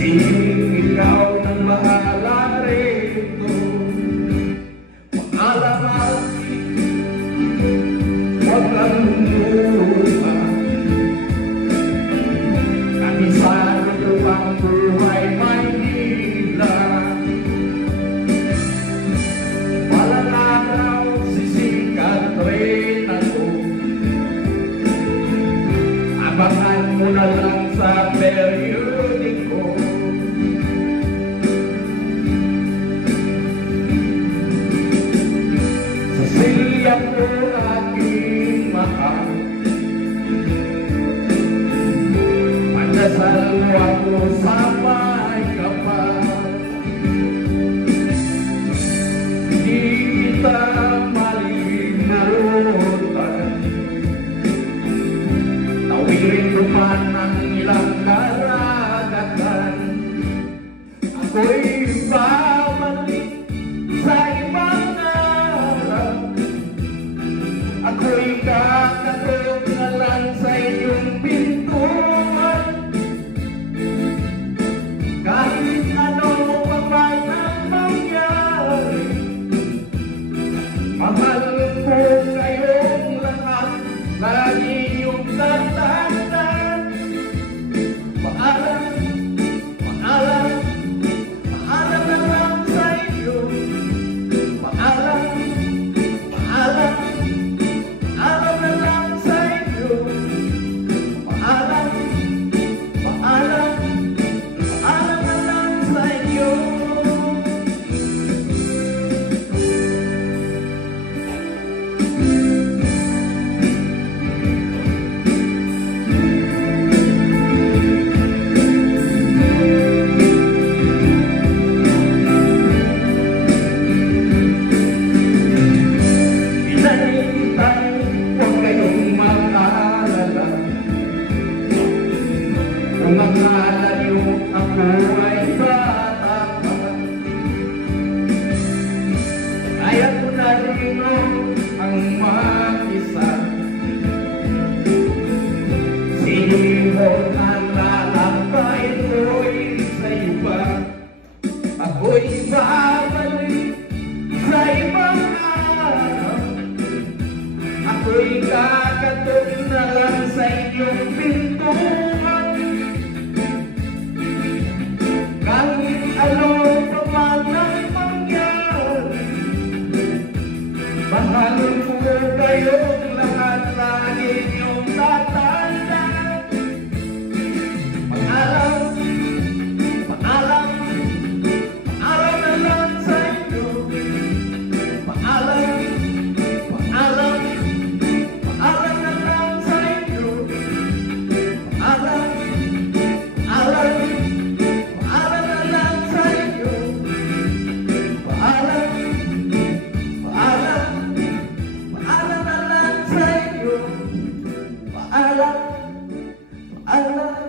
Ikaw nang bahala rito, pangalaman, huwag kang lumuha. Kami sa lupang buhay Maynila, walang araw sisikat rin ako. Abangan mo na lang sa periodiko. Cecilia ko aking mahal, pandasal mo ako sa may kapal. Di kita malimutan, tawirin ko man ang ilang karagatan. Ako'y babalik sa ibang araw, ako'y kakatok na lang sa inyong pintuan. Kahit ano pa man ang mangyari, mahal ko kayong lahat, lagi yung tatandaan. Paalam, paalam, paalam na lang sa inyo. Paalam, paalam, paalam na lang sa inyo. Paalam, paalam, paalam na lang sa inyo. Kung akala niyo ako ay bata pa, kaya ko na rin ang mag-isa. Sinihon ang lalakbay ko'y sa iba, ako'y babalik sa ibang araw. Ako'y kakatok na lang sa inyong pintuan. Kahit ano pa man ang mangyari, mahalin ko kayong lahat, lagi niyong tatandaan. Paalam, paalam, paalam na lang sa inyo. Paalam, paalam, paalam na lang sa inyo. Paalam, paalam, paalam na lang sa inyo. Paalam, paalam, paalam na lang sa inyo. Paalam, paalam.